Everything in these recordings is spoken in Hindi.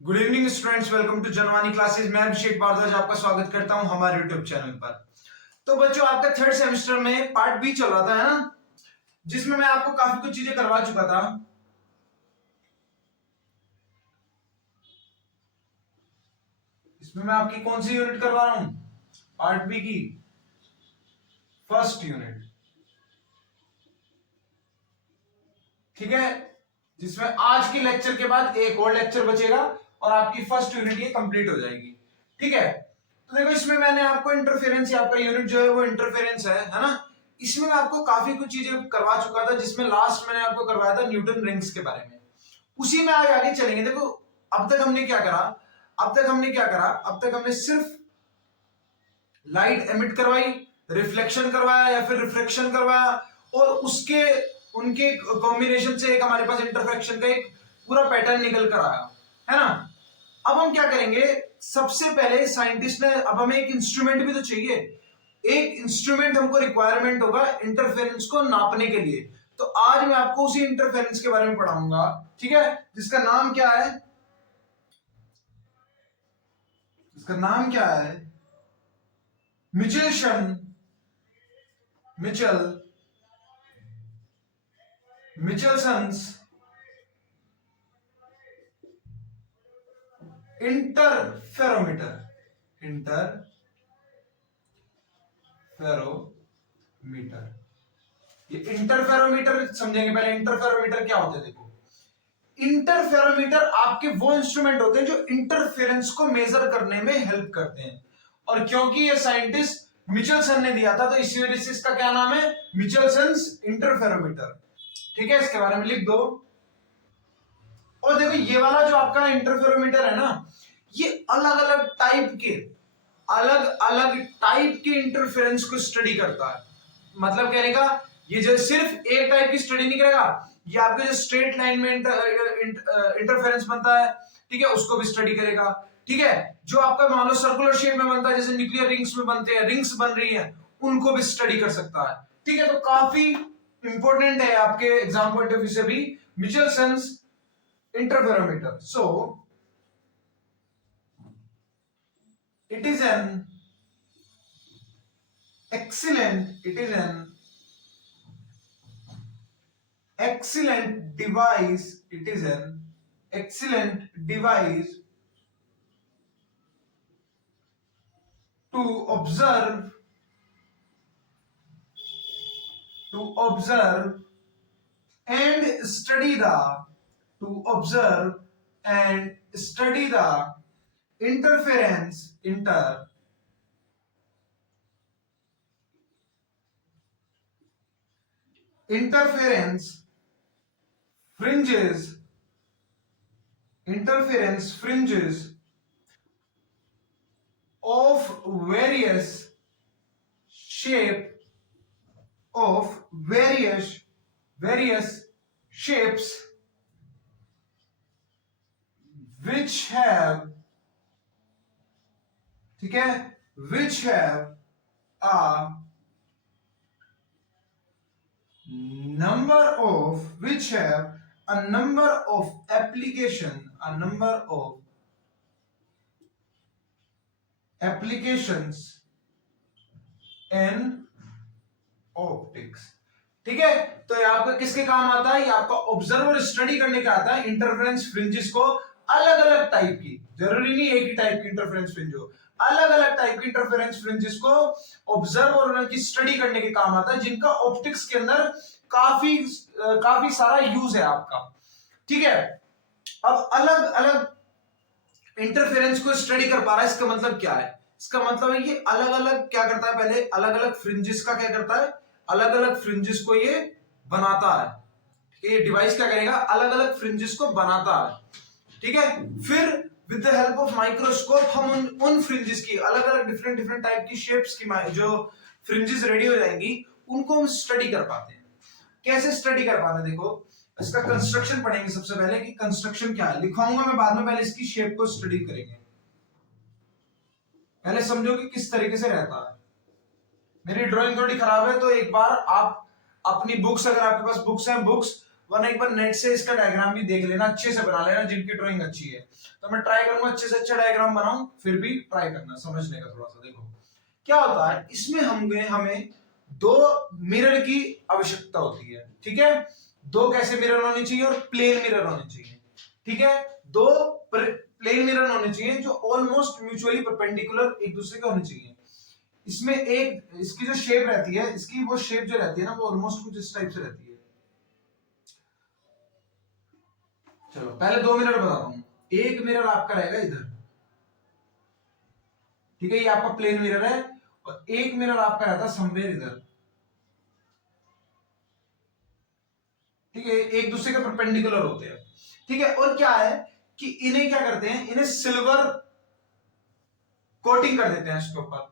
Good evening students, welcome to Janvani classes. मैं अभिषेक भारद्वाज आपका स्वागत करता हूं हमारे यूट्यूब चैनल पर। तो बच्चों, आपका थर्ड सेमेस्टर में पार्ट बी चल रहा था, है ना, जिसमें मैं आपको काफी कुछ चीजें करवा चुका था। इसमें मैं आपकी कौन सी यूनिट करवा रहा हूं? पार्ट बी की फर्स्ट यूनिट, ठीक है, जिसमें आज के लेक्चर के बाद एक और लेक्चर बचेगा और आपकी फर्स्ट यूनिट ये कंप्लीट हो जाएगी। ठीक है, तो देखो, इसमें मैंने आपको इंटरफेरेंस, आपका यूनिट जो है वो इंटरफेरेंस है ना। इसमें मैं आपको काफी कुछ चीजें करवा चुका था, जिसमें लास्ट मैंने आपको करवाया था न्यूटन रिंग्स के बारे में। उसी में आगे चलेंगे। देखो, अब तक हमने क्या करा? अब तक हमने सिर्फ लाइट एमिट करवाई, रिफ्लेक्शन करवाया या फिर रिफ्रैक्शन करवाया, और उसके उनके कॉम्बिनेशन से एक हमारे पास इंटरफ्रेक्शन का एक पूरा पैटर्न निकल कर आया, है ना। अब हम क्या करेंगे? सबसे पहले साइंटिस्ट ने, अब हमें एक इंस्ट्रूमेंट भी तो चाहिए, एक इंस्ट्रूमेंट हमको रिक्वायरमेंट होगा इंटरफेरेंस को नापने के लिए। तो आज मैं आपको उसी इंटरफेरेंस के बारे में पढ़ाऊंगा, ठीक है, जिसका नाम क्या है? मिचेल्सन मिचेल्सन्स इंटरफेरोमीटर। ये इंटरफेरोमीटर समझेंगे। पहले इंटरफेरोमीटर क्या होता है? देखो, इंटरफेरोमीटर आपके वो इंस्ट्रूमेंट होते हैं जो इंटरफेरेंस को मेजर करने में हेल्प करते हैं। और क्योंकि ये साइंटिस्ट मिचेल्सन ने दिया था, तो इसी वजह से इसका क्या नाम है? मिचेल्सन्स इंटरफेरोमीटर। ठीक है, इसके बारे में लिख दो। और देखो, ये वाला जो आपका इंटरफेरोमीटर है ना, ये अलग अलग टाइप के इंटरफेरेंस को स्टडी करता है। मतलब कहने का, ये जो सिर्फ एक टाइप की स्टडी नहीं करेगा, ये आपके जो स्ट्रेट लाइन में इंटरफेरेंस बनता है, ठीक है, उसको भी स्टडी करेगा। ठीक है, जो आपका मान लो सर्कुलर शेप में बनता है, जैसे न्यूक्लियर रिंग्स में बनते हैं, रिंग्स बन रही हैं, उनको भी स्टडी कर सकता है। ठीक है, तो काफी इंपॉर्टेंट है आपके एग्जाम पॉइंट ऑफ व्यू से भी मिचेल्सन्स interferometer. So it is an excellent device. It is an excellent device to observe and study the interference fringes of various shapes which have a number of applications in optics. ठीक है, तो ये आपका किसके काम आता है? ये आपका ऑब्जर्वर स्टडी करने का आता है इंटरफेरेंस फ्रिंजेस को, अलग अलग टाइप की, जरूरी नहीं एक ही टाइप की इंटरफेरेंस फ्रिंज हो, अलग अलग टाइप की इंटरफेरेंस फ्रिंजेस को ऑब्जर्व और उनकी स्टडी करने के काम आता है, जिनका ऑप्टिक्स के अंदर काफी सारा यूज है आपका। ठीक है, अब अलग अलग इंटरफेरेंस को स्टडी कर पा रहा है, इसका मतलब क्या है? इसका मतलब है ये अलग अलग क्या करता है? पहले अलग अलग फ्रिंजेस का क्या करता है? अलग अलग फ्रिंजेस को ये बनाता है। ये डिवाइस क्या करेगा? अलग अलग फ्रिंजेस को बनाता है। ठीक है, फिर with the help of microscope हम उन फ्रिंजेस की अलग अलग डिफरेंट टाइप की शेप्स की जो फ्रिंजेस रेडी हो जाएंगी, उनको हम स्टडी कर पाते हैं। कैसे स्टडी कर पाते हैं? देखो, इसका कंस्ट्रक्शन पढ़ेंगे सबसे पहले कि कंस्ट्रक्शन क्या है, लिखवाऊंगा मैं बाद में, पहले इसकी शेप को स्टडी करेंगे। पहले समझो कि किस तरीके से रहता है। मेरी ड्राइंग थोड़ी खराब है, तो एक बार आप अपनी बुक्स, अगर आपके पास बुक्स हैं, बुक्स वरना एक बार नेट से इसका डायग्राम भी देख लेना, अच्छे से बना लेना जिनकी ड्राइंग अच्छी है। तो मैं ट्राई करूंगा अच्छे से अच्छा डायग्राम बनाऊं, फिर भी ट्राई करना समझने का थोड़ा सा। देखो क्या होता है इसमें, हमें दो मिरर की आवश्यकता होती है, ठीक है। दो कैसे मिरर होने चाहिए, और प्लेन मिरर होने चाहिए, ठीक है। दो प्लेन मिरर होने चाहिए जो ऑलमोस्ट म्यूचुअली परपेंडिकुलर एक दूसरे के होने चाहिए। इसमें एक इसकी जो शेप रहती है, इसकी वो शेप जो रहती है ना, वो ऑलमोस्ट कुछ इस टाइप से रहती है। चलो पहले दो मिरर बताता हूं। एक मिरर आपका रहेगा इधर, ठीक है, ये आपका प्लेन मिरर है, और एक मिरर आपका रहता है समवेयर इधर, ठीक है। एक दूसरे के परपेंडिकुलर होते हैं, ठीक है। और क्या है कि इन्हें क्या करते हैं, इन्हें सिल्वर कोटिंग कर देते हैं इसके ऊपर,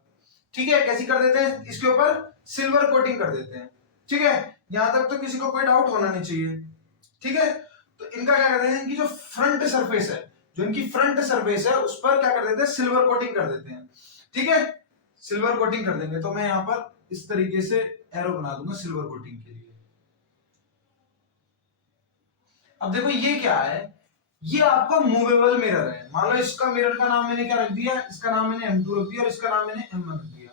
ठीक है। कैसी कर देते हैं, इसके ऊपर सिल्वर कोटिंग कर देते हैं, ठीक है। यहां तक तो किसी को कोई डाउट होना नहीं चाहिए, ठीक है। तो इनका क्या करते हैं, इनकी जो फ्रंट सरफेस है, जो इनकी फ्रंट सरफेस है उस पर क्या कर देते हैं, सिल्वर कोटिंग कर देते हैं, ठीक है। सिल्वर कोटिंग कर देंगे, तो मैं यहां पर इस तरीके से एरो बना दूंगा सिल्वर कोटिंग के लिए। अब देखो ये क्या है, ये आपका मूवेबल मिरर है। मान लो इसका मिरर का नाम मैंने क्या रख दिया, इसका नाम मैंने M2 रख दिया, और इसका नाम मैंने M1 रख दिया।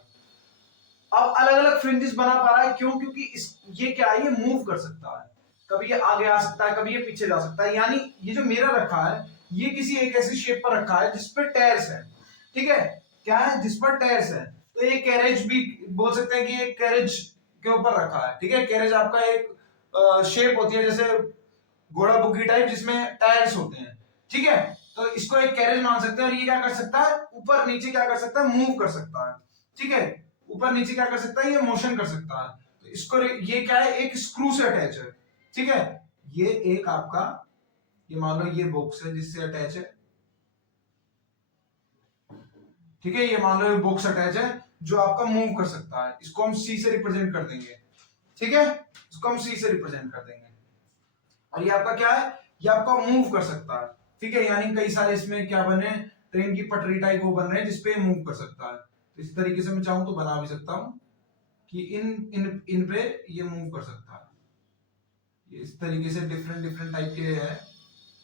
अब अलग अलग फ्रिंजेस बना पा रहा है, क्यों, क्योंकि ये क्या है, ये मूव कर सकता है, कभी ये आगे आ सकता है, कभी ये पीछे जा सकता है। यानी ये जो मिरर रखा है, ये किसी एक ऐसी शेप पर रखा है जिसपे टायर्स है, ठीक है। क्या है, जिस पर टायर्स है। तो ये कैरेज भी बोल सकते हैं कि ये कैरेज के ऊपर रखा है, ठीक है। कैरेज आपका एक शेप होती है जैसे घोड़ा बुग्गी टाइप, जिसमें टायर्स होते हैं, ठीक है। तो इसको एक कैरेज मान सकते हैं। और ये क्या कर सकता है, ऊपर नीचे क्या कर सकता है, मूव कर सकता है, ठीक है। ऊपर नीचे क्या कर सकता है, ये मोशन कर सकता है। तो इसको, ये क्या है, एक स्क्रू से अटैच है, ठीक है। ये एक आपका, ये मान लो ये बॉक्स है जिससे अटैच है, ठीक है। ये मान लो ये बॉक्स अटैच है जो आपका मूव कर सकता है। इसको हम सी से रिप्रेजेंट कर देंगे, ठीक है। इसको हम सी से रिप्रेजेंट कर देंगे। और ये आपका क्या है, ये आपका मूव कर सकता है, ठीक है। यानी कई सारे इसमें क्या बने, ट्रेन की पटरी टाइप वो बन रहे हैं जिसपे मूव कर सकता है। तो इस तरीके से मैं चाहूं तो बना भी सकता हूं कि इन इन इन पे ये मूव कर सकता है। ये इस तरीके से डिफरेंट डिफरेंट टाइप के है,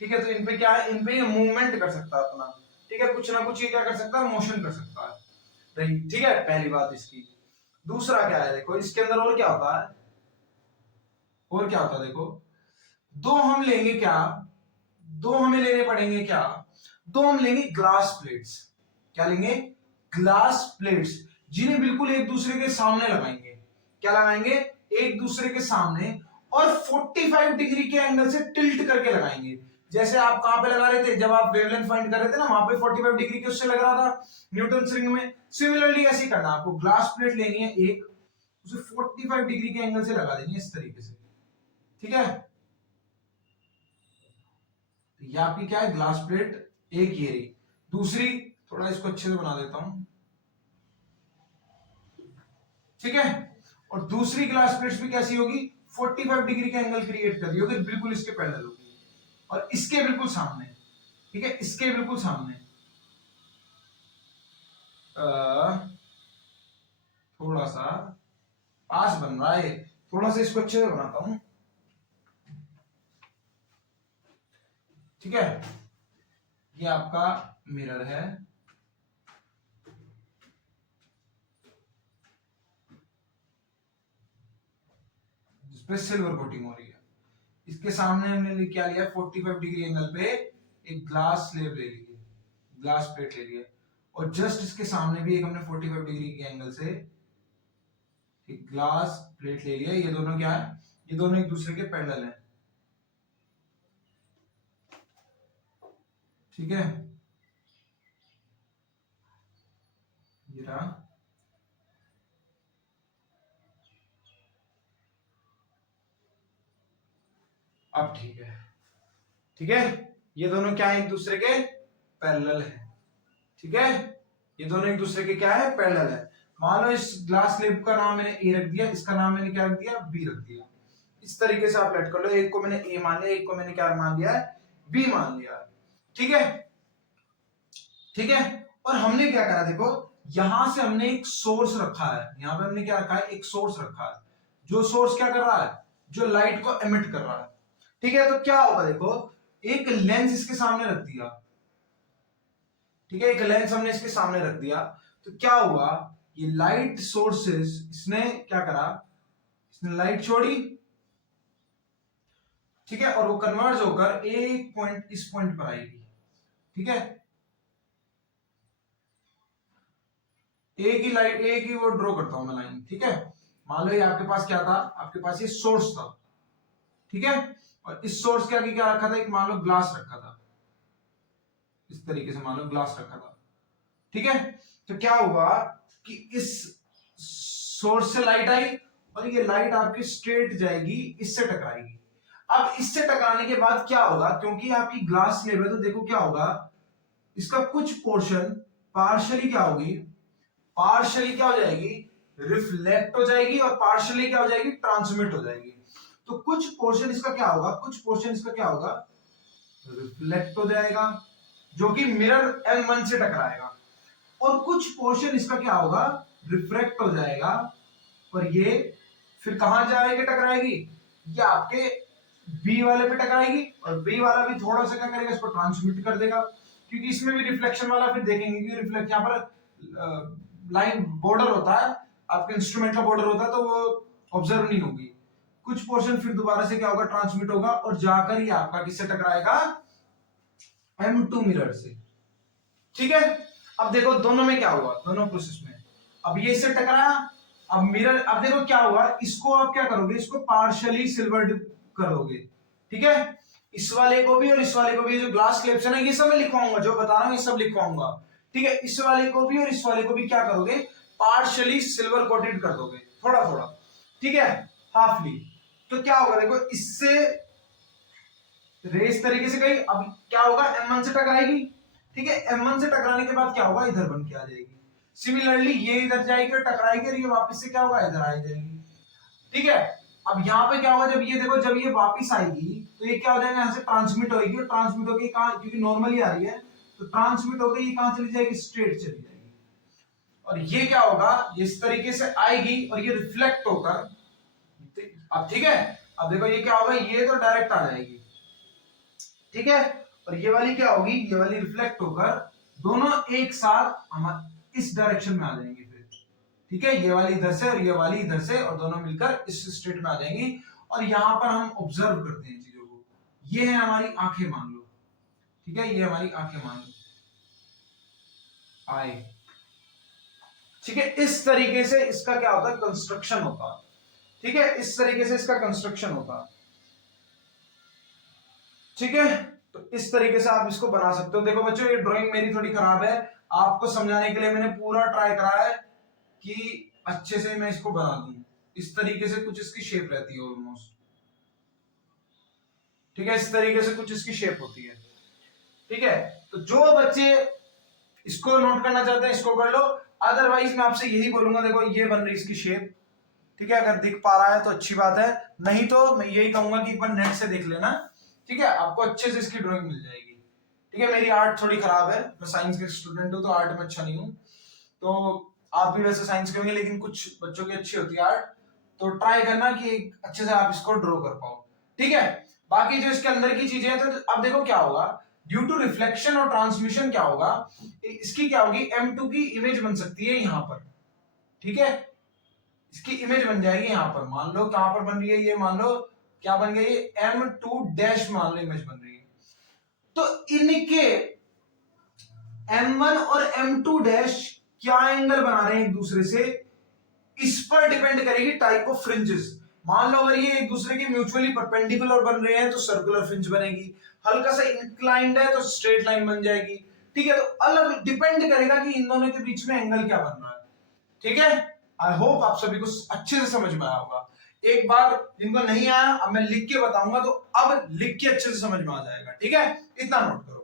ठीक है। तो इन पे क्या है, इन पे ये मूवमेंट कर सकता है अपना, ठीक है। कुछ ना कुछ ये क्या कर सकता है, मोशन कर सकता है, ठीक है। पहली बात इसकी। दूसरा क्या है, देखो इसके अंदर और क्या होता है, और क्या होता है, देखो दो हम लेंगे क्या, दो हमें लेने पड़ेंगे क्या, दो हम लेंगे ग्लास प्लेट्स। क्या लेंगे, ग्लास प्लेट्स, जिन्हें बिल्कुल एक दूसरे के सामने लगाएंगे। क्या लगाएंगे, एक दूसरे के सामने, और 45 डिग्री के एंगल से टिल्ट करके लगाएंगे। जैसे आप कहां पे लगा रहे थे, जब आप वेवलेंथ फाइंड कर रहे थे ना, वहां पे 45 डिग्री के उससे लग रहा था न्यूटन रिंग में। सिमिलरली ऐसे ही करना, आपको ग्लास प्लेट लेनी है एक, उसे 45 डिग्री के एंगल से लगा देनी है इस तरीके से, ठीक है। ये आपकी क्या है, ग्लास प्लेट एक ये रही। दूसरी, थोड़ा इसको अच्छे से बना देता हूं, ठीक है। और दूसरी ग्लास प्लेट्स भी कैसी होगी, 45 डिग्री का एंगल क्रिएट कर रही होगी, बिल्कुल इसके पैरेलल होगी, और इसके बिल्कुल सामने, ठीक है, इसके बिल्कुल सामने। थोड़ा सा पास बन रहा है, थोड़ा सा इसको अच्छे से बनाता हूं, ठीक है। ये आपका मिरर है, जिसपे सिल्वर कोटिंग हो रही है। इसके सामने हमने क्या लिया, 45 डिग्री एंगल पे एक ग्लास स्लेब ले ली है, ग्लास प्लेट ले ली है। और जस्ट इसके सामने भी एक हमने 45 डिग्री के एंगल से एक ग्लास प्लेट ले लिया। ये दोनों क्या है, ये दोनों एक दूसरे के पैरेलल हैं, ठीक है। ये रहा, अब ठीक है, ठीक है। ये दोनों क्या है, एक दूसरे के पैरेलल है, ठीक है। ये दोनों एक दूसरे के क्या है, पैरेलल है। मान लो इस ग्लास स्लेब का नाम मैंने ए रख दिया, इसका नाम मैंने क्या रख दिया, बी रख दिया। इस तरीके से आप लेट कर लो, एक को मैंने ए मान लिया, एक को मैंने क्या मान लिया है, बी मान लिया, ठीक है, ठीक है। और हमने क्या करा, देखो यहां से हमने एक सोर्स रखा है, यहां पे हमने क्या रखा है, एक सोर्स रखा है। जो सोर्स क्या कर रहा है, जो लाइट को एमिट कर रहा है, ठीक है, तो क्या होगा देखो, एक लेंस इसके सामने रख दिया, ठीक है, एक लेंस हमने इसके सामने रख दिया, तो क्या हुआ, ये लाइट सोर्सेस इसने क्या करा, इसने लाइट छोड़ी, ठीक है, और वो कन्वर्ज होकर एक पॉइंट इस पॉइंट पर आएगी, ठीक है, एक ही लाइट, एक ही वो ड्रॉ करता हूं मैं लाइन, ठीक है, मान लो ये आपके पास क्या था, आपके पास ये सोर्स था, ठीक है, और इस सोर्स के आगे क्या रखा था, एक मान लो ग्लास रखा था, इस तरीके से मान लो ग्लास रखा था, ठीक है, तो क्या हुआ कि इस सोर्स से लाइट आई और ये लाइट आपकी स्ट्रेट जाएगी, इससे टकराएगी। अब इससे टकराने के बाद क्या होगा, क्योंकि आपकी ग्लास स्लेब है, तो देखो क्या होगा, इसका कुछ पोर्शन पार्शियली क्या होगी, पार्शियली क्या हो जाएगी, रिफ्लेक्ट हो जाएगी, और पार्शियली क्या हो जाएगी, ट्रांसमिट हो जाएगी। तो कुछ पोर्शन इसका क्या होगा, कुछ पोर्शन इसका क्या होगा, रिफ्लेक्ट हो जाएगा, जो कि मिरर M1 से टकराएगा, और कुछ पोर्शन इसका क्या होगा, रिफ्रैक्ट हो जाएगा, और ये फिर कहां जाएगी, टकराएगी, ये आपके बी वाले पे टकराएगी, और बी वाला भी थोड़ा सा क्या करेगा, इसको ट्रांसमिट कर देगा, क्योंकि इसमें भी रिफ्लेक्शन वाला फिर देखेंगे कि रिफ्लेक्ट यहाँ पर लाइन बॉर्डर होता है, आपके इंस्ट्रूमेंट का बॉर्डर होता है, तो वो ऑब्जर्व नहीं होगी, कुछ पोर्शन फिर दोबारा से क्या होगा, ट्रांसमिट होगा, और जाकर ये आपका किससे टकराएगा, M2 मिरर से, ठीक है। अब देखो दोनों में क्या हुआ, दोनों प्रोसेस में, अब ये इससे टकराया, अब मिरर, अब देखो क्या हुआ, इसको आप क्या करोगे, इसको पार्शियली सिल्वर्ड करोगे, ठीक है, इस वाले को भी और इस वाले को भी, जो ग्लास क्लिप्स है ना, ये सब मैं लिखवाऊंगा, जो बता रहा हूं ये सब लिखवाऊंगा, ठीक है, इस वाले को भी और इस वाले को भी क्या करोगे, पार्शियली सिल्वर कोटेड कर दोगे, थोड़ा थोड़ा, ठीक है, हाफली। तो क्या होगा देखो, इससे रेस तरीके से गई, अब क्या होगा, M1 से टकराएगी, ठीक है, M1 से टकराने के बाद क्या होगा, इधर बन के आ जाएगी, सिमिलरली ये इधर जाएगी और टकराएगी, और ये वापस से क्या होगा, इधर आ जाएगी, ठीक है। अब यहाँ पे क्या होगा, जब ये देखो, जब ये वापस आएगी, तो ये क्या हो जाएगा, यहाँ से ट्रांसमिट होगी, और ट्रांसमिट होगी कहाँ, क्योंकि नॉर्मली आ रही है, तो ट्रांसमिट होकर ये कहाँ चली जाएगी, स्ट्रेट चली जाएगी, और ये क्या होगा, ये इस तरीके से आएगी, और ये रिफ्लेक्ट होकर, अब ठीक है, अब देखो ये क्या होगा, ये तो डायरेक्ट आ जाएगी, ठीक है, और ये वाली क्या होगी, ये वाली रिफ्लेक्ट होकर दोनों एक साथ हम इस डायरेक्शन में आ जाएंगे फिर, ठीक है, ये वाली इधर से और ये वाली इधर से, और दोनों मिलकर इस स्टेट में आ जाएंगी, और यहां पर हम ऑब्जर्व करते हैं चीजों को, ये है हमारी आंखें मान लो, ठीक है, ये हमारी आंखें मान लो, आए, ठीक है, इस तरीके से इसका क्या होता है, कंस्ट्रक्शन होता, ठीक है, इस तरीके से इसका कंस्ट्रक्शन होता, ठीक है, तो इस तरीके से आप इसको बना सकते हो। देखो बच्चों, ये ड्राइंग मेरी थोड़ी खराब है, आपको समझाने के लिए मैंने पूरा ट्राई करा है कि अच्छे से मैं इसको बना दूं, इस तरीके से कुछ इसकी शेप रहती है ऑलमोस्ट, ठीक है, इस तरीके से कुछ इसकी शेप होती है, ठीक है, तो जो बच्चे इसको नोट करना चाहते हैं इसको कर लो, अदरवाइज मैं आपसे यही बोलूंगा, देखो ये बन रही इसकी शेप, ठीक है, अगर दिख पा रहा है तो अच्छी बात है, नहीं तो मैं यही कहूंगा कि एक बार नेट से देख लेना, ठीक है, आपको अच्छे से इसकी ड्राइंग मिल जाएगी, ठीक है। मेरी आर्ट थोड़ी खराब है, मैं साइंस के स्टूडेंट हूं, तो आर्ट में अच्छा नहीं हूं, तो आप भी वैसे साइंस के होंगे, लेकिन कुछ बच्चों की अच्छी होती है आर्ट, तो ट्राई करना कि अच्छे से आप इसको ड्रॉ कर पाओ, ठीक है। बाकी जो इसके अंदर की चीजें हैं, तो अब देखो क्या होगा, ड्यू टू रिफ्लेक्शन और ट्रांसमिशन क्या होगा, इसकी क्या होगी, M2 की इमेज बन सकती है यहां पर, ठीक है, इसकी इमेज बन जाएगी यहां पर, मान लो कहां पर बन रही है, ये मान लो क्या बन गई, M2 डैश मान लो इमेज बन रही है, तो इनके M1 और M2 डैश क्या एंगल बना रहे हैं एक दूसरे से, इस पर डिपेंड करेगी टाइप ऑफ फ्रिंजेस। मान लो अगर ये एक दूसरे के म्यूचुअली परपेंडिकुलर बन रहे हैं तो सर्कुलर फ्रिंज बनेगी, हल्का सा इंक्लाइंड है तो स्ट्रेट लाइन बन जाएगी, ठीक है, तो अलग डिपेंड करेगा कि इन दोनों के बीच में एंगल क्या बन रहा है, ठीक है। आई होप आप सभी को अच्छे से समझ में आया होगा, एक बार जिनको नहीं आया अब मैं लिख के बताऊंगा, तो अब लिख के अच्छे से समझ में आ जाएगा, ठीक है, इतना नोट करो।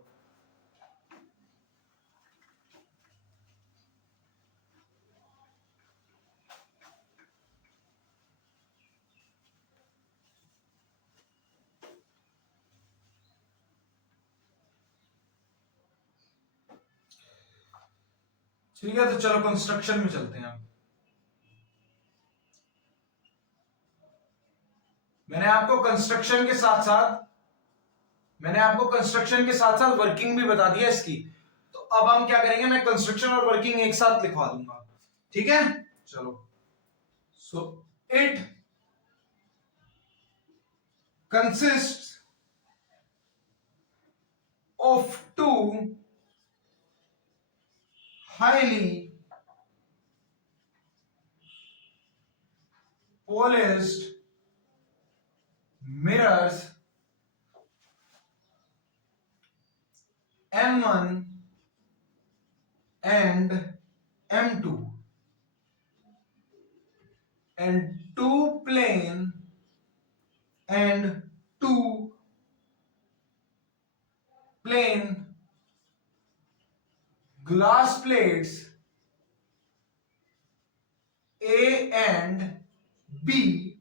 ठीक है, तो चलो कंस्ट्रक्शन में चलते हैं। मैंने आपको कंस्ट्रक्शन के साथ साथ मैंने आपको कंस्ट्रक्शन के साथ साथ वर्किंग भी बता दिया इसकी। तो अब हम क्या करेंगे, मैं कंस्ट्रक्शन और वर्किंग एक साथ लिखवा दूंगा, ठीक है। चलो, so it consist of two highly polished mirrors M1 and M2 and two plane and two plane glass plates A and B.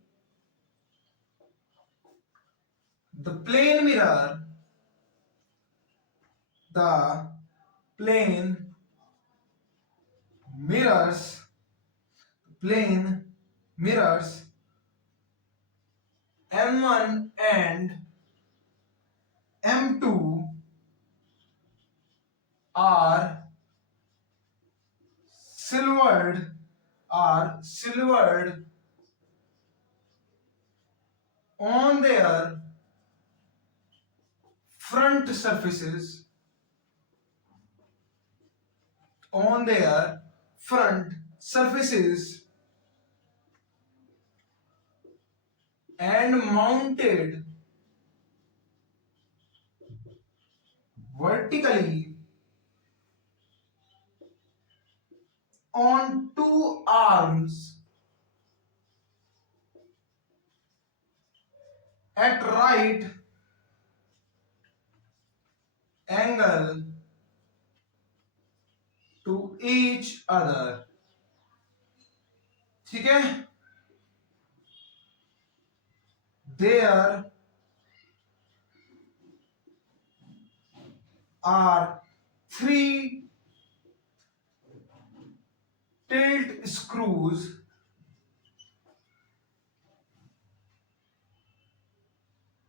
The plane mirror, the plane mirrors, plane mirrors M1 and M2 are silvered silvered on their front surfaces, on their front surfaces and mounted vertically on two arms at right angle to each other, ठीक है। There are three tilt screws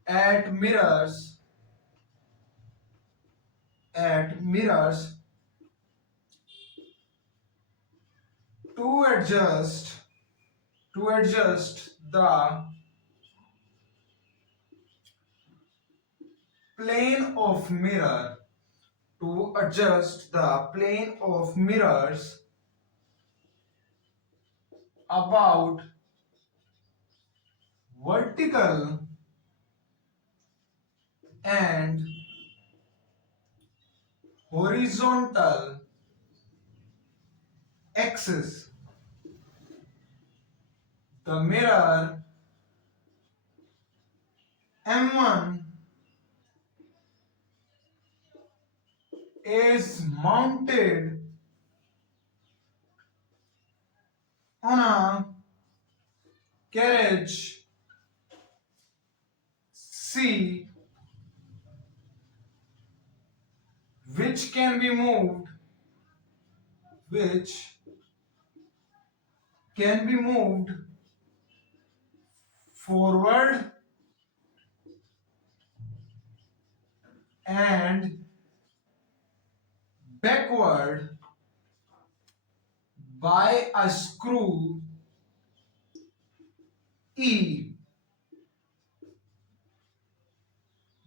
at mirrors to adjust the plane of mirror, to adjust the plane of mirrors about vertical and horizontal axis. The mirror M1 is mounted on a carriage C which can be moved which can be moved forward and backward by a screw E.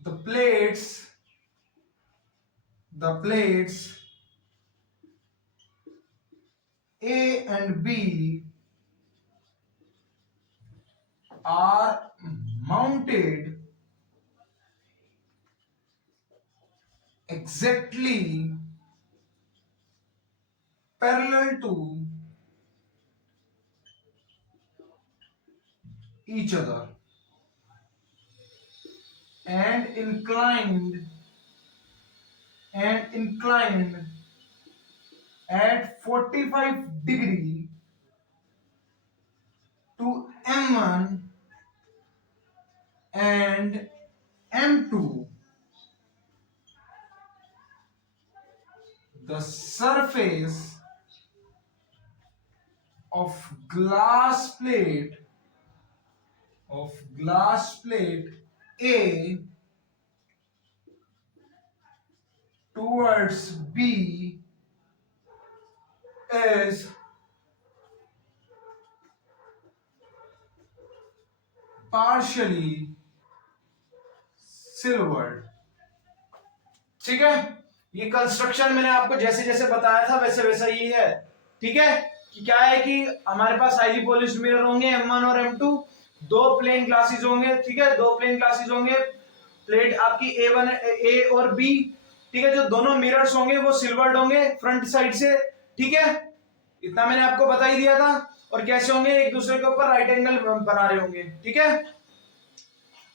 The plates A and B are mounted exactly parallel to each other and inclined at 45 degree to M1 and M2. The surface of glass plate A towards B is partially silvered। ठीक है, ये कंस्ट्रक्शन मैंने आपको जैसे जैसे बताया था वैसे वैसा ही है। ठीक है, कि क्या है कि हमारे पास हाईली पॉलिश्ड मिरर होंगे M1 और M2, दो प्लेन ग्लासेस होंगे। ठीक है, दो प्लेन ग्लासेस होंगे, प्लेट आपकी A1 A और B। ठीक है, जो दोनों मिरर्स होंगे वो सिल्वर्ड होंगे फ्रंट साइड से। ठीक है, इतना मैंने आपको बता ही दिया था। और कैसे होंगे, एक दूसरे के ऊपर राइट एंगल बना रहे होंगे। ठीक है,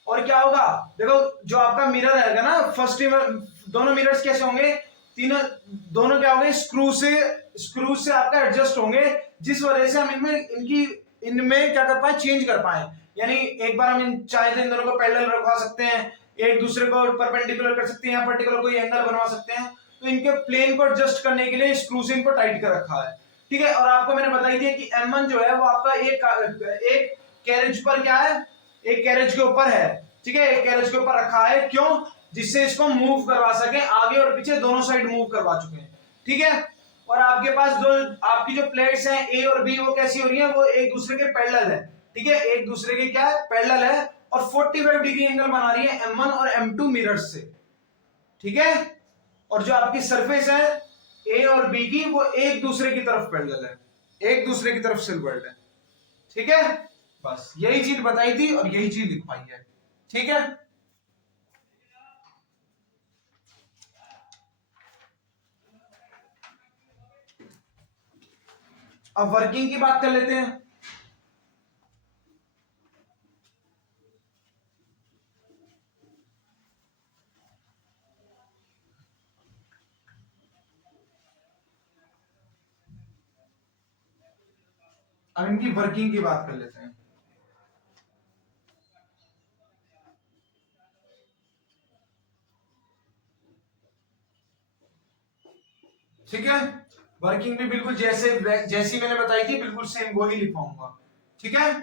और क्या होगा, देखो जो आपका मिरर रहेगा ना, फर्स्ट दोनों मिरर्स कैसे होंगे, तीनों दोनों क्या होंगे, स्क्रू से आपका एडजस्ट होंगे, जिस वजह से हम इनमें क्या कर पाए, चेंज कर पाए। यानी एक बार हम चाहे तो इन दोनों को पैरेलल रखवा सकते हैं, एक दूसरे को परपेंडिकुलर कर सकते हैं, या पर्टिकुलर कोई एंगल बनवा सकते हैं। तो इनके प्लेन को एडजस्ट करने के लिए स्क्रू से इनको टाइट कर रखा है। ठीक है, और आपको मैंने बताई थी कि M1 जो है वो आपका एक कैरेज पर क्या है, एक कैरेज के ऊपर है। ठीक है, एक कैरेज के ऊपर रखा है, क्यों, जिससे इसको मूव करवा सके, आगे और पीछे दोनों साइड मूव करवा चुके हैं। ठीक है, और आपके पास जो आपकी जो प्लेट्स हैं A और B, वो कैसी हो रही है, वो एक दूसरे के पैरेलल है। ठीक है, एक दूसरे के क्या है, पैरेलल है, और 45 डिग्री एंगल बना रही है M1 और M2 मिरर्स से। ठीक है, और जो आपकी सरफेस है A और B की, वो एक दूसरे की तरफ पैरेलल है, एक दूसरे की तरफ सिल्वर्ड है। ठीक है, बस यही चीज बताई थी और यही चीज लिख पाई है। ठीक है, अब वर्किंग की बात कर लेते हैं। अब इनकी वर्किंग की बात कर लेते हैं। ठीक है, वर्किंग भी बिल्कुल जैसी मैंने बताई थी, बिल्कुल सेम वही लिखवाऊंगा। ठीक है,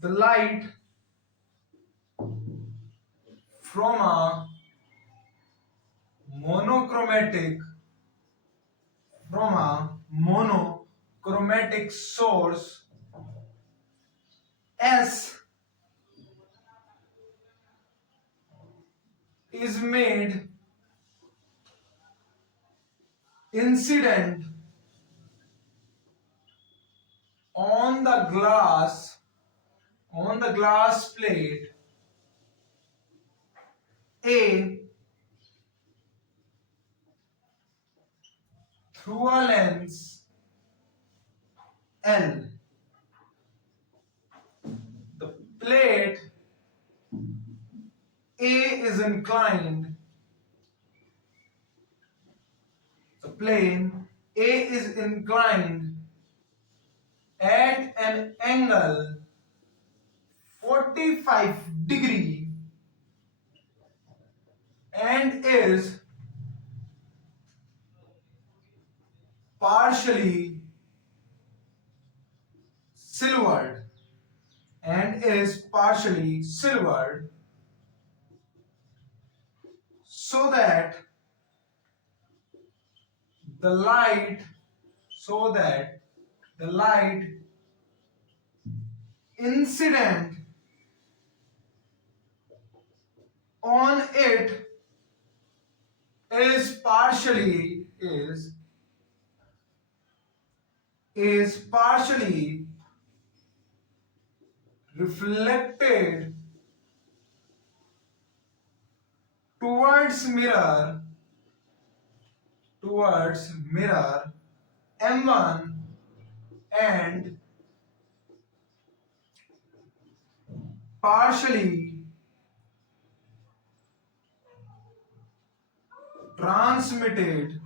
the light from a monochromatic source S is made incident on the glass plate A through a lens L. The plate A is inclined. The plane A is inclined at an angle 45 degree and is partially silvered so that the light incident on it is partially reflected towards mirror M1 and partially transmitted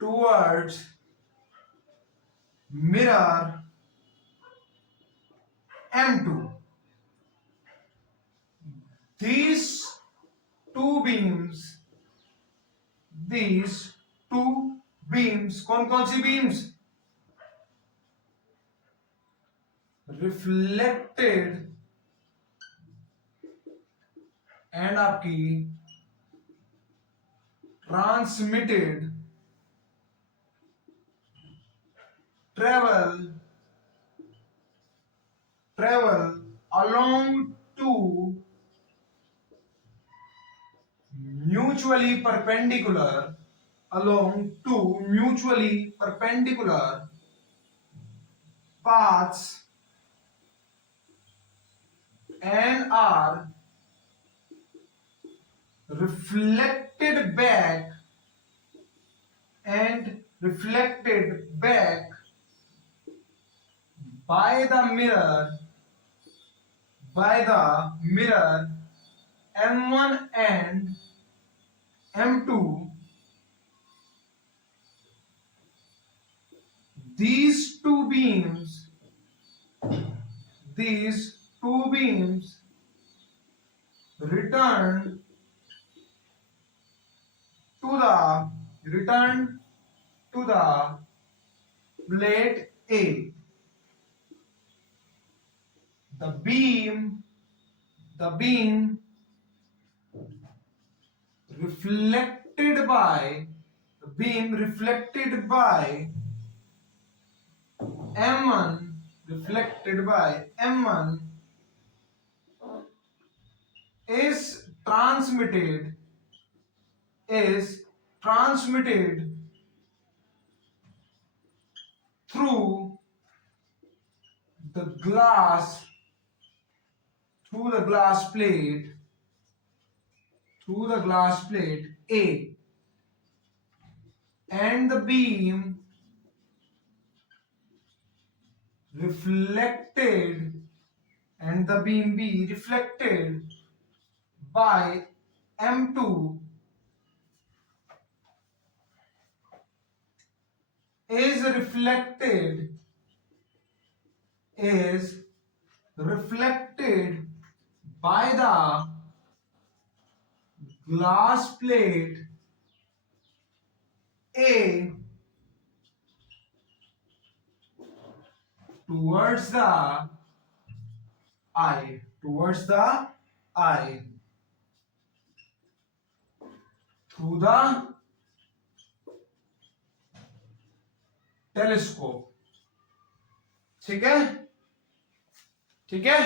towards mirror M2. These two beams कौन कौन सी beams, रिफ्लेक्टेड एंड आपकी transmitted travel along two mutually perpendicular paths and are reflected back by the mirror M1 and M2. These two beams return to the plate A. The beam reflected by M1 is transmitted through the glass plate A, and the beam reflected B reflected by M2 is reflected by the glass plate A towards the eye through the telescope. ठीक है.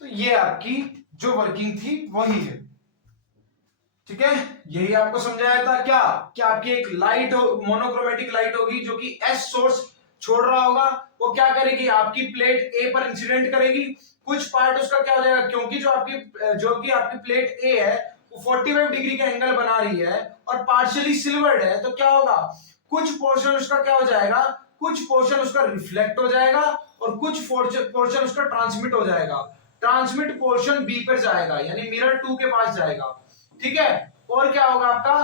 तो ये आपकी जो वर्किंग थी वही है. ठीक है, यही आपको समझाया था. क्या आपकी एक लाइट मोनोक्रोमेटिक लाइट होगी जो कि एस सोर्स छोड़ रहा होगा. वो क्या करेगी, आपकी प्लेट ए पर इंसिडेंट करेगी. कुछ पार्ट उसका क्या हो जाएगा, क्योंकि जो कि आपकी प्लेट ए है वो 45 डिग्री का एंगल बना रही है और पार्शियली सिल्वर्ड है, तो क्या होगा, कुछ पोर्शन उसका क्या हो जाएगा, कुछ पोर्शन उसका रिफ्लेक्ट हो जाएगा और कुछ पोर्शन उसका ट्रांसमिट हो जाएगा. ट्रांसमिट पोर्शन बी पर जाएगा, यानी मिरर 2 के पास जाएगा. ठीक है, और क्या होगा आपका,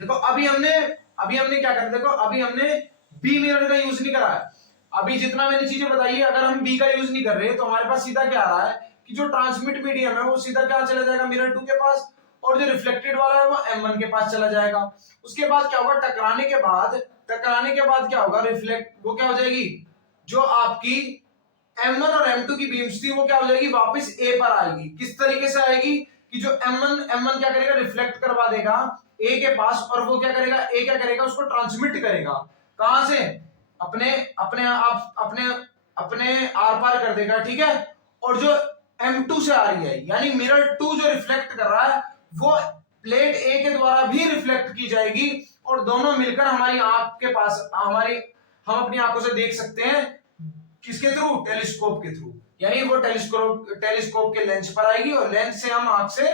देखो अभी हमने क्या करा, देखो अभी हमने बी मिरर का यूज नहीं करा है. अभी जितना मैंने चीजें बताई है, अगर हम बी का यूज नहीं कर रहे तो हमारे पास सीधा क्या आ रहा है कि जो ट्रांसमिट मीडियम है वो सीधा क्या चला जाएगा, मिरर 2 के पास, और जो रिफ्लेक्टेड वाला है वो M1 के पास चला जाएगा. उसके बाद क्या होगा, टकराने के बाद क्या होगा, रिफ्लेक्ट वो क्या हो जाएगी, जो आपकी M1 और M2 की बीम्स थी वो क्या हो जाएगी, वापस A पर आएगी. किस तरीके से आएगी कि जो M1 क्या करेगा, रिफ्लेक्ट करवा देगा A के पास, और वो क्या करेगा, A क्या करेगा, उसको ट्रांसमिट करेगा. कहां से, अपने आर पार कर देगा. ठीक है, और जो M2 से आ रही है, यानी मिरर 2 जो रिफ्लेक्ट कर रहा है वो प्लेट ए के द्वारा भी रिफ्लेक्ट की जाएगी, और दोनों मिलकर हमारी आंख के पास, हम अपनी आंखों से देख सकते हैं. किसके थ्रू, टेलीस्कोप के थ्रू. यानी वो टेलीस्कोप के लेंस पर आएगी और लेंस से हम आंख से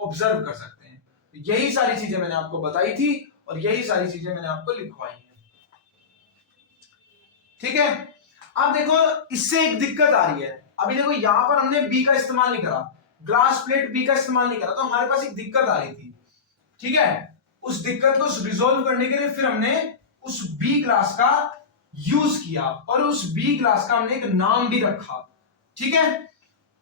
ऑब्जर्व कर सकते हैं. यही सारी चीजें मैंने आपको बताई थी और यही सारी चीजें मैंने आपको लिखवाई है. ठीक है, अब देखो इससे एक दिक्कत आ रही है. अभी देखो यहां पर हमने बी का इस्तेमाल नहीं करा, ग्लास प्लेट बी का इस्तेमाल नहीं करा, तो हमारे पास एक दिक्कत आ रही थी. ठीक है, उस दिक्कत को रिजोल्व करने के लिए फिर हमने उस बी ग्लास का यूज किया और उस बी ग्लास का हमने एक नाम भी रखा. ठीक है,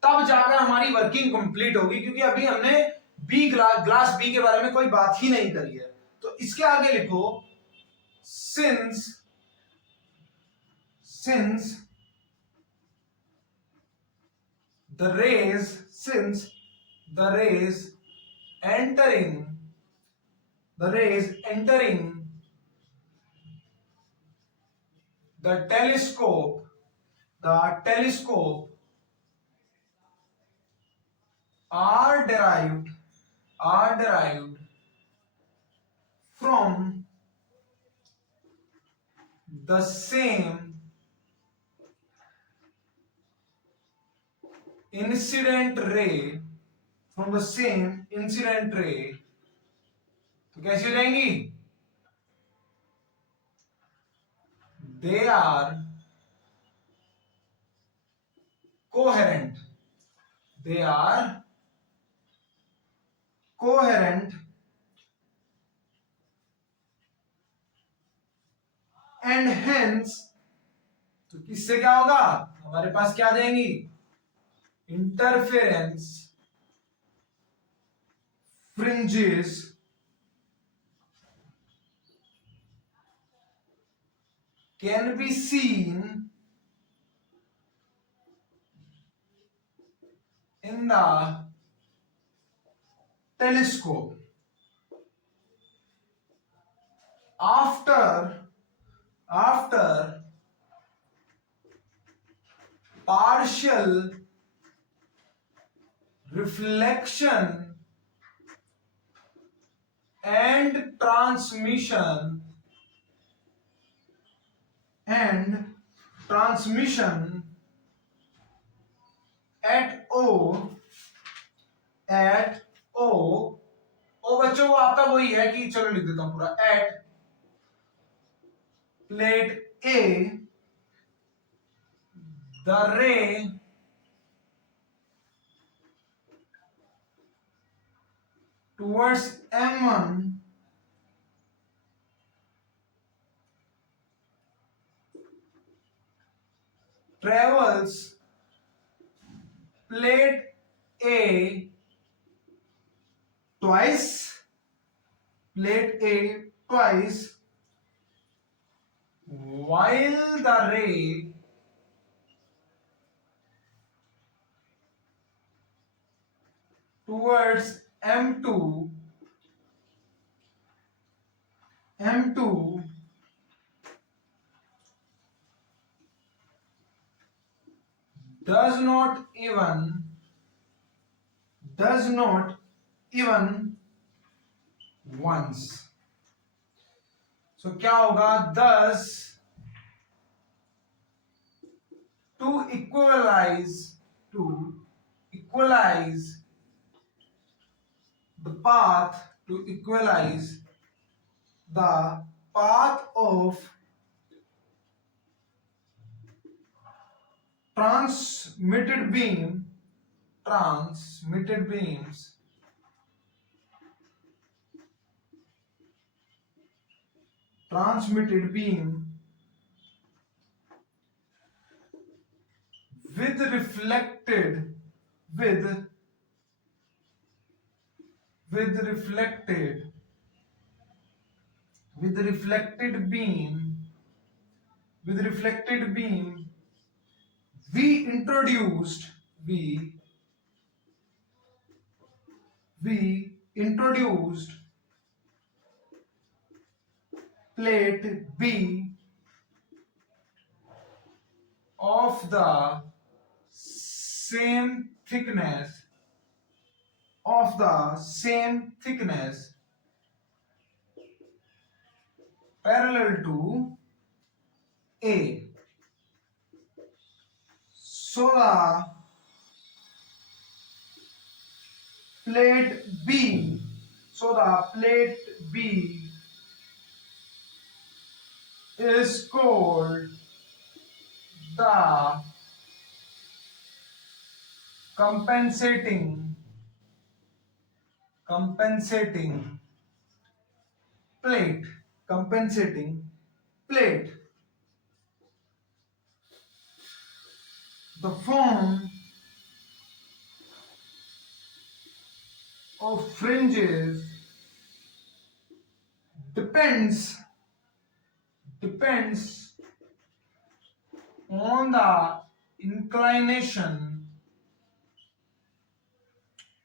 तब जाकर हमारी वर्किंग कंप्लीट होगी, क्योंकि अभी हमने बी ग्लास बी के बारे में कोई बात ही नहीं करी है. तो इसके आगे लिखो, since the rays, since the rays entering the rays entering the telescope are derived from the same incident ray तो कैसी हो जाएंगी? They are coherent and hence, तो किससे क्या होगा? हमारे पास क्या आ जाएंगी? Interference fringes can be seen in the telescope after partial reflection and transmission at O बच्चों वो आपका वही है कि चलो लिख देता हूं पूरा, at plate A the ray towards M1 travels plate A twice while the ray towards M2 does not even once. So क्या होगा? Thus to equalize the path of transmitted beams with reflected beam we introduced plate B of the same thickness parallel to A. So the plate B is called the compensating plate. The form of fringes depends on the inclination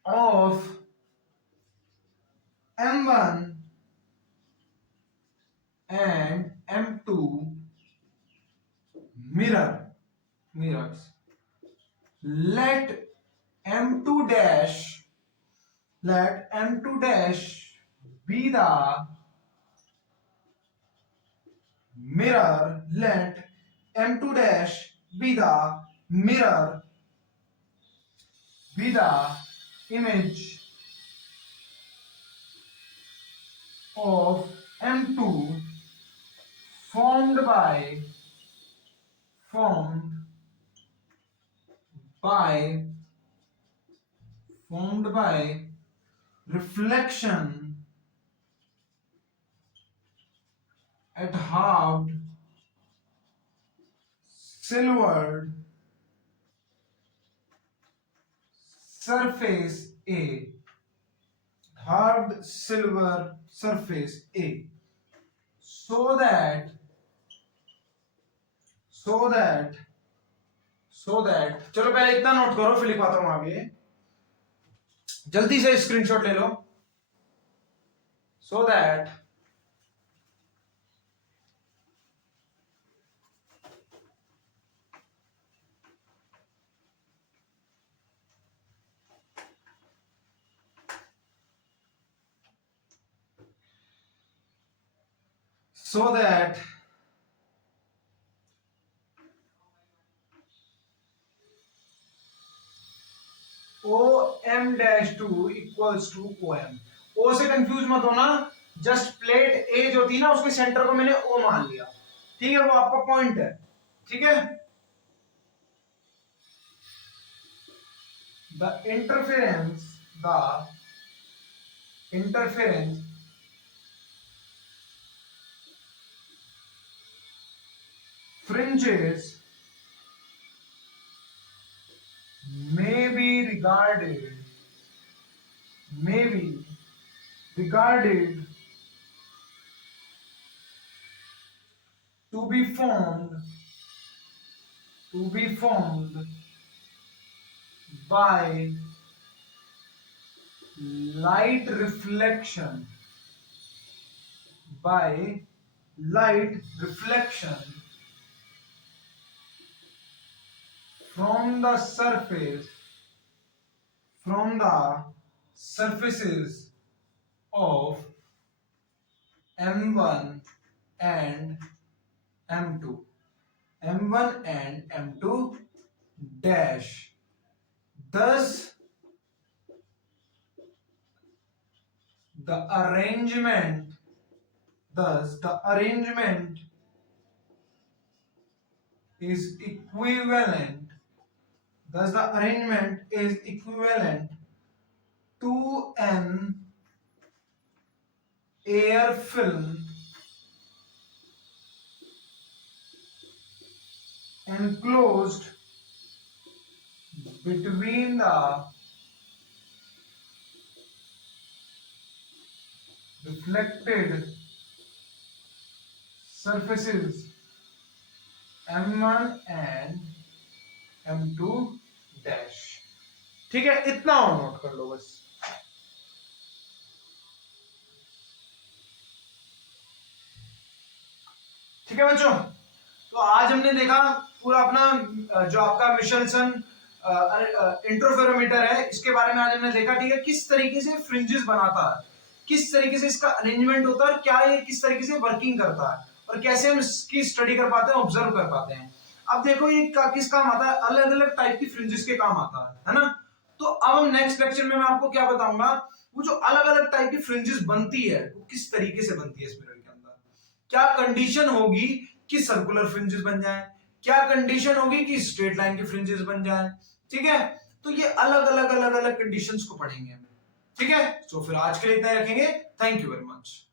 of M1 and M2 mirrors. Let M2 dash be the mirror. Let M2 dash be the mirror, be the image of M2 formed by reflection at halved silvered surface A. Halved silver surface A. So that चलो पहले इतना नोट करो, फिर लिखवाता हूं आगे। जल्दी से स्क्रीनशॉट ले लो। so that OM-2 equals to OM। O से कंफ्यूज मत होना, जस्ट प्लेट A जो थी ना उसके सेंटर को मैंने O मान लिया, ठीक है, वो आपका पॉइंट है, ठीक है। The interference fringes may be regarded to be formed by light reflection from the surfaces of M1 and M2 dash. Thus the arrangement is equivalent to an air film enclosed between the reflected surfaces M1 and M2 dash। ठीक है, इतना और नोट कर लो बस। ठीक है बच्चों, तो आज हमने देखा पूरा अपना जो आपका मिशेल्सन इंटरफेरोमीटर है, इसके बारे में आज हमने देखा, ठीक है, किस तरीके से फ्रिंजेस बनाता है, किस तरीके से इसका अरेंजमेंट होता है, और क्या ये किस तरीके से वर्किंग करता है, और कैसे हम इसकी स्टडी कर पाते हैं, ऑब्जर्व कर पाते हैं। अब देखो ये किस काम आता है, अलग अलग टाइप की फ्रिंजेस के काम आता है ना। तो अब हम नेक्स्ट लेक्चर में मैं आपको क्या बताऊंगा, वो जो अलग अलग टाइप की फ्रिंजेस बनती है वो किस तरीके से बनती है इस मिरर के अंदर, क्या कंडीशन होगी कि सर्कुलर फ्रिंजेस बन जाए, क्या कंडीशन होगी कि स्ट्रेट लाइन के फ्रिंजेस बन जाए, ठीक है। तो ये अलग अलग कंडीशंस को पढ़ेंगे हम, ठीक है। तो फिर आज के लिए इतना रखेंगे। Thank you very much.